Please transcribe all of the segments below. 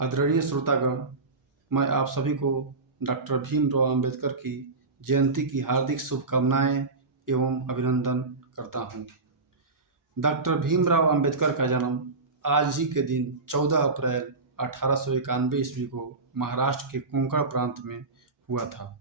आदरणीय श्रोतागण, मैं आप सभी को डॉक्टर भीमराव अंबेडकर की जयंती की हार्दिक शुभकामनाएं एवं अभिनंदन करता हूं। डॉक्टर भीमराव अंबेडकर का जन्म आज ही के दिन 14 अप्रैल 1891 ईस्वी को महाराष्ट्र के कोंकण प्रांत में हुआ था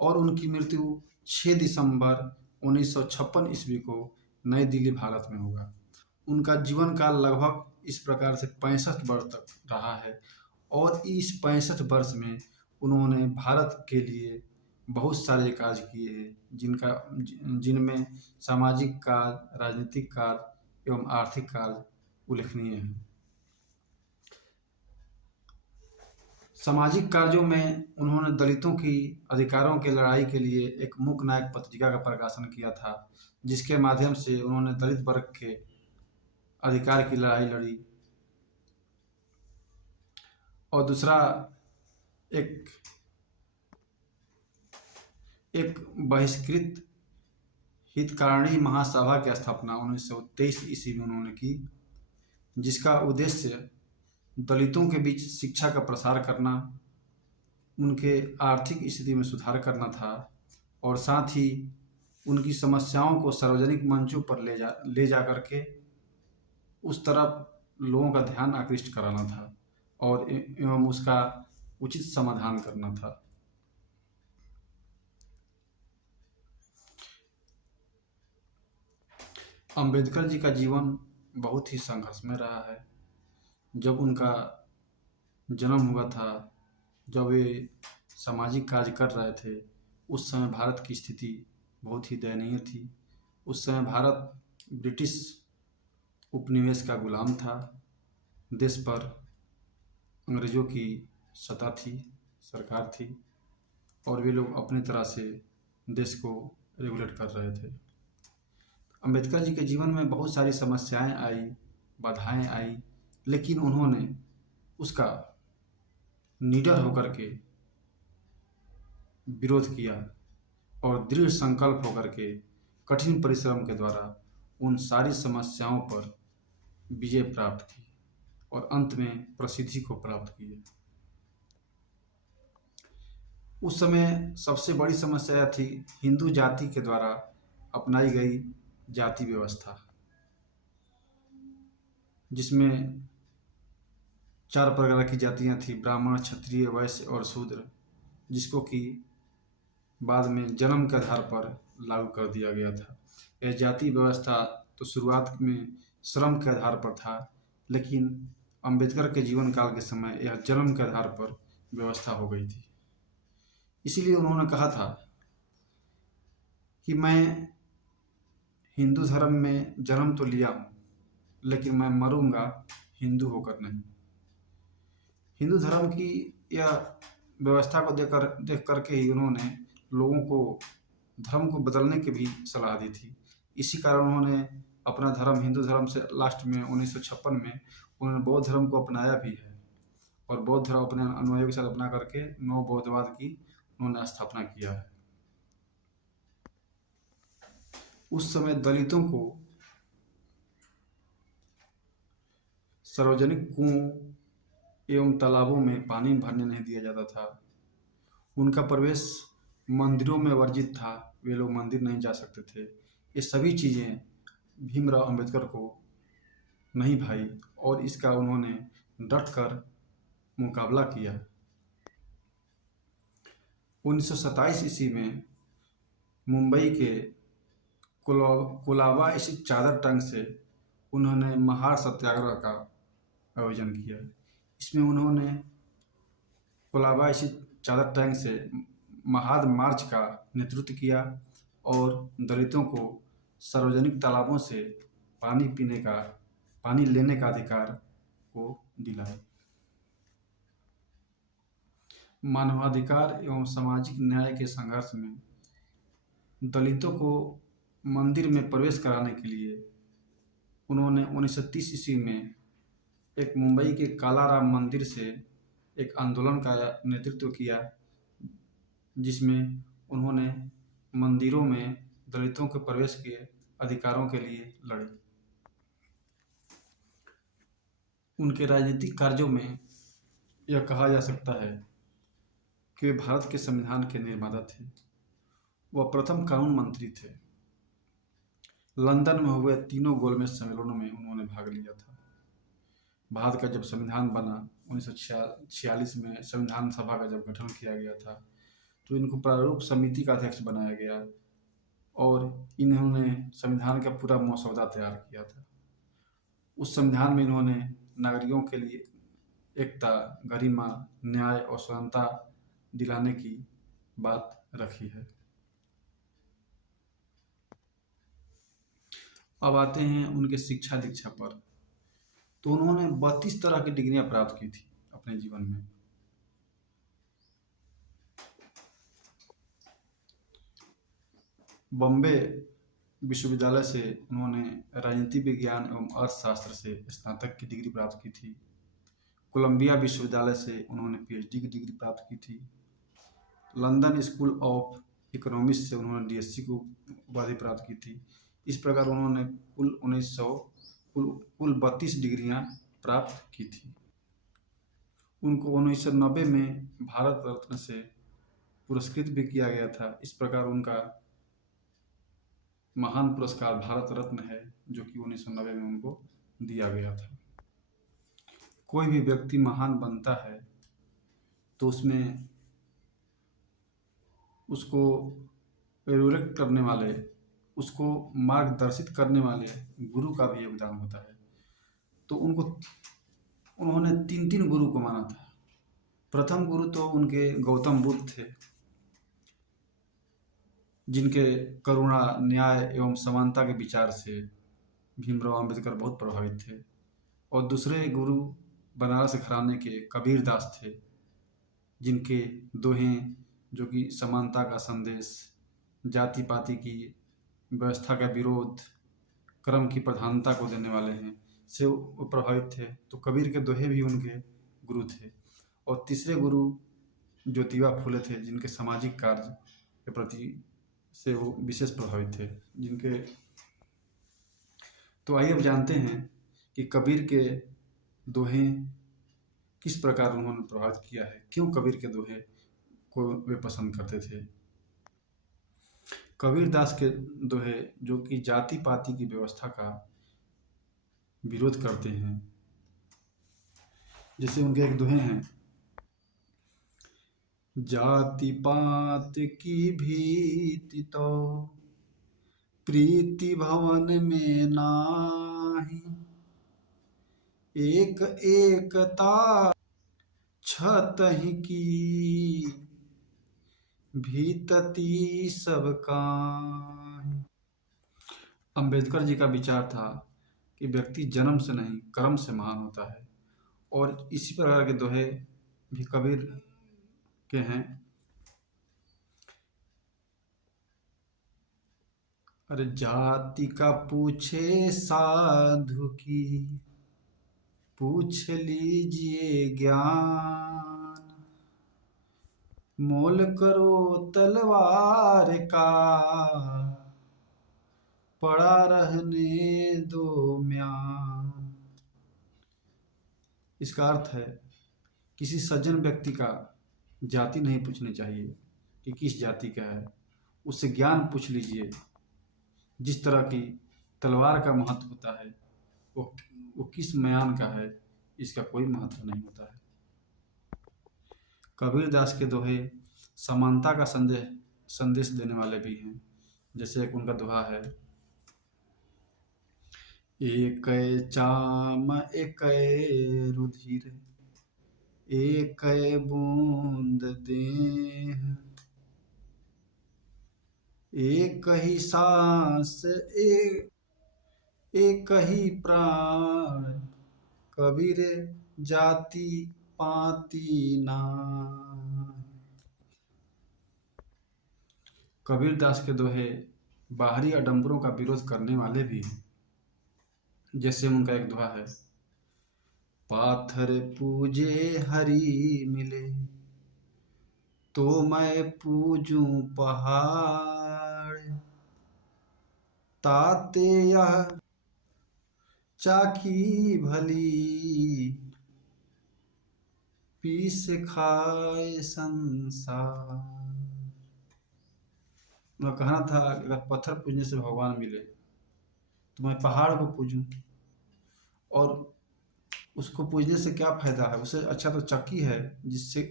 और उनकी मृत्यु 6 दिसंबर 1956 ईस्वी को नई दिल्ली, भारत में हुआ। उनका जीवन काल लगभग इस प्रकार से 65 वर्ष तक रहा है और इस 65 वर्ष में उन्होंने भारत के लिए बहुत सारे कार्य किए हैं, जिनमें सामाजिक कार्य, राजनीतिक कार्य एवं आर्थिक कार्य उल्लेखनीय हैं। सामाजिक कार्यों में उन्होंने दलितों की अधिकारों की लड़ाई के लिए एक मूक नायक पत्रिका का प्रकाशन किया था, जिसके माध्यम से उन्होंने दलित वर्ग के अधिकार की लड़ाई लड़ी। और दूसरा, एक बहिष्कृत हितकारिणी महासभा की स्थापना 1923 ईस्वी में उन्होंने की, जिसका उद्देश्य दलितों के बीच शिक्षा का प्रसार करना, उनके आर्थिक स्थिति में सुधार करना था और साथ ही उनकी समस्याओं को सार्वजनिक मंचों पर ले जा करके उस तरफ लोगों का ध्यान आकृष्ट कराना था और एवं उसका उचित समाधान करना था। अंबेडकर जी का जीवन बहुत ही संघर्षमय रहा है। जब उनका जन्म हुआ था, जब वे सामाजिक कार्य कर रहे थे, उस समय भारत की स्थिति बहुत ही दयनीय थी। उस समय भारत ब्रिटिश उपनिवेश का गुलाम था। देश पर अंग्रेज़ों की सत्ता थी, सरकार थी और वे लोग अपनी तरह से देश को रेगुलेट कर रहे थे। अंबेडकर जी के जीवन में बहुत सारी समस्याएं आई, बाधाएं आई, लेकिन उन्होंने उसका निडर होकर के विरोध किया और दृढ़ संकल्प होकर के कठिन परिश्रम के द्वारा उन सारी समस्याओं पर विजय प्राप्त की और अंत में प्रसिद्धि को प्राप्त किए। उस समय सबसे बड़ी समस्या थी हिंदू जाति के द्वारा अपनाई गई जाति व्यवस्था, जिसमें 4 प्रकार की जातियां थी: ब्राह्मण, क्षत्रिय, वैश्य और शूद्र, जिसको कि बाद में जन्म के आधार पर लागू कर दिया गया था। यह जाति व्यवस्था तो शुरुआत में श्रम के आधार पर था, लेकिन अंबेडकर के जीवन काल के समय यह जन्म के आधार पर व्यवस्था हो गई थी। इसीलिए उन्होंने कहा था कि मैं हिंदू धर्म में जन्म तो लिया हूँ, लेकिन मैं मरूंगा हिंदू होकर नहीं। हिंदू धर्म की यह व्यवस्था को देख करके ही उन्होंने लोगों को धर्म को बदलने की भी सलाह दी थी। इसी कारण उन्होंने अपना धर्म, हिंदू धर्म से लास्ट में 1956 में उन्होंने बौद्ध धर्म को अपनाया भी है और बौद्ध धर्म अपने अनुयायियों के साथ अपना करके नव बौद्धवाद की उन्होंने स्थापना किया है। उस समय दलितों को सार्वजनिक कुओं एवं तालाबों में पानी भरने नहीं दिया जाता था। उनका प्रवेश मंदिरों में वर्जित था, वे लोग मंदिर नहीं जा सकते थे। ये सभी चीज़ें भीमराव अंबेडकर को नहीं भाई और इसका उन्होंने डट कर मुकाबला किया। 1927 ईस्वी में मुंबई के कोलाबा स्थित चादर टंग से उन्होंने महार सत्याग्रह का आयोजन किया। इसमें उन्होंने कोलाबा स्थित चादर टैंक से महाद मार्च का नेतृत्व किया और दलितों को सार्वजनिक तालाबों से पानी लेने का अधिकार को दिलाया। मानवाधिकार एवं सामाजिक न्याय के संघर्ष में दलितों को मंदिर में प्रवेश कराने के लिए उन्होंने 1930 ईस्वी में एक मुंबई के कालाराम मंदिर से एक आंदोलन का नेतृत्व किया, जिसमें उन्होंने मंदिरों में दलितों के प्रवेश के अधिकारों के लिए लड़ी। उनके राजनीतिक कार्यों में यह कहा जा सकता है कि वे भारत के संविधान के निर्माता थे। वह प्रथम कानून मंत्री थे। लंदन में हुए तीनों गोलमेज सम्मेलनों में उन्होंने भाग लिया था। भारत का जब संविधान बना 1946 में संविधान सभा का जब गठन किया गया था, तो इनको प्रारूप समिति का अध्यक्ष बनाया गया और इन्होंने संविधान का पूरा मसौदा तैयार किया था। उस संविधान में इन्होंने नागरिकों के लिए एकता, गरिमा, न्याय और स्वतंत्रता दिलाने की बात रखी है। अब आते हैं उनके शिक्षा दीक्षा पर। तो उन्होंने 32 तरह की डिग्रियां प्राप्त की थी अपने जीवन में। बॉम्बे विश्वविद्यालय से उन्होंने राजनीति विज्ञान एवं अर्थशास्त्र से स्नातक की डिग्री प्राप्त की थी। कोलंबिया विश्वविद्यालय से उन्होंने पीएचडी की डिग्री प्राप्त की थी। लंदन स्कूल ऑफ इकोनॉमिक्स से उन्होंने डीएससी को उपाधि प्राप्त की थी। इस प्रकार उन्होंने कुल 32 डिग्रियां प्राप्त की थी। उनको 1990 में भारत रत्न से पुरस्कृत भी किया गया था। इस प्रकार उनका महान पुरस्कार भारत रत्न है, जो कि 1990 में उनको दिया गया था। कोई भी व्यक्ति महान बनता है तो उसमें उसको प्रेरित करने वाले, उसको मार्गदर्शित करने वाले गुरु का भी योगदान होता है। तो उन्होंने 3 गुरु को माना था। प्रथम गुरु तो उनके गौतम बुद्ध थे, जिनके करुणा, न्याय एवं समानता के विचार से भीमराव अंबेडकर बहुत प्रभावित थे। और दूसरे गुरु बनारस घराने के कबीर दास थे, जिनके दोहें जो कि समानता का संदेश, जाति पाति की व्यवस्था का विरोध, कर्म की प्रधानता को देने वाले हैं, से वो प्रभावित थे। तो कबीर के दोहे भी उनके गुरु थे। और तीसरे गुरु ज्योतिबा फुले थे, जिनके सामाजिक कार्य के प्रति से वो विशेष प्रभावित थे। तो आइए अब जानते हैं कि कबीर के दोहे किस प्रकार उन्होंने प्रभावित किया है, क्यों कबीर के दोहे को वे पसंद करते थे। कबीर दास के दोहे जो कि जाति पाति की व्यवस्था का विरोध करते हैं, जैसे उनके एक दोहे हैं, जाति पात की भीति तो प्रीति भवन में नाही, एक एकता छतहि की भीतति सब काहि। अंबेडकर जी का विचार था कि व्यक्ति जन्म से नहीं कर्म से महान होता है। और इसी प्रकार के दोहे भी कबीर के हैं। अरे जाति का पूछे साधु की, पूछ लीजिए ज्ञान, मोल करो तलवार का, पड़ा रहने दो म्यान। इसका अर्थ है किसी सज्जन व्यक्ति का जाति नहीं पूछनी चाहिए कि किस जाति का है, उससे ज्ञान पूछ लीजिए। जिस तरह की तलवार का महत्व होता है, वो किस म्यान का है, इसका कोई महत्व नहीं होता है। कबीर दास के दोहे समानता का संदेश देने वाले भी हैं। जैसे एक उनका दोहा है, एक चाम एक रुधिर, एक बूंद देह, एक ही सांस एक ही प्राण, कबीर जाति पाति नाहि। कबीर दास के दोहे बाहरी आडंबरों का विरोध करने वाले भी हैं। जैसे उनका एक दोहा है, पाथर पूजे हरि मिले, तो मैं पूजूं पहाड़, ताते यह चाकी भली, पीस खाए संसार। मैं कहना था कि अगर पत्थर पूजने से भगवान मिले तो मैं पहाड़ को पूजूं, और उसको पूजने से क्या फायदा है? उससे अच्छा तो चक्की है, जिससे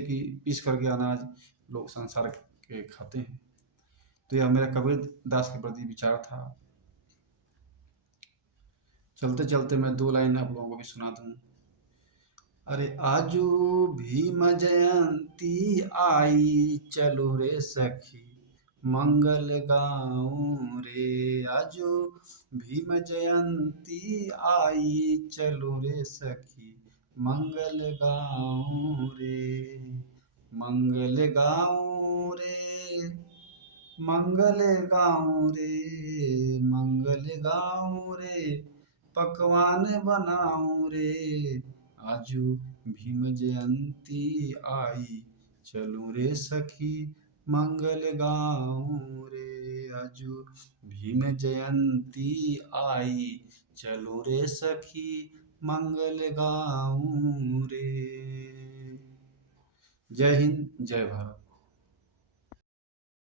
कि पीस करके अनाज लोग संसार के खाते हैं। तो यह मेरा कबीर दास के प्रति विचार था। चलते चलते मैं दो लाइन आप लोगों को भी सुना दूं। अरे आजू भीम जयंती आई, चलो रे सखी मंगल गाऊं रे। आजू भीम जयंती आई, चलो रे सखी मंगल गाऊं रे। मंगल गाऊं रे, मंगल गाऊं रे, मंगल गाऊं रे, पकवान बनाऊं रे। आजू भीम जयंती आई, चलो रे सखी मंगल गाऊं रे। आजू भीम जयंती आई, चलो रे सखी मंगल गाऊं रे। जय हिंद, जय भारत।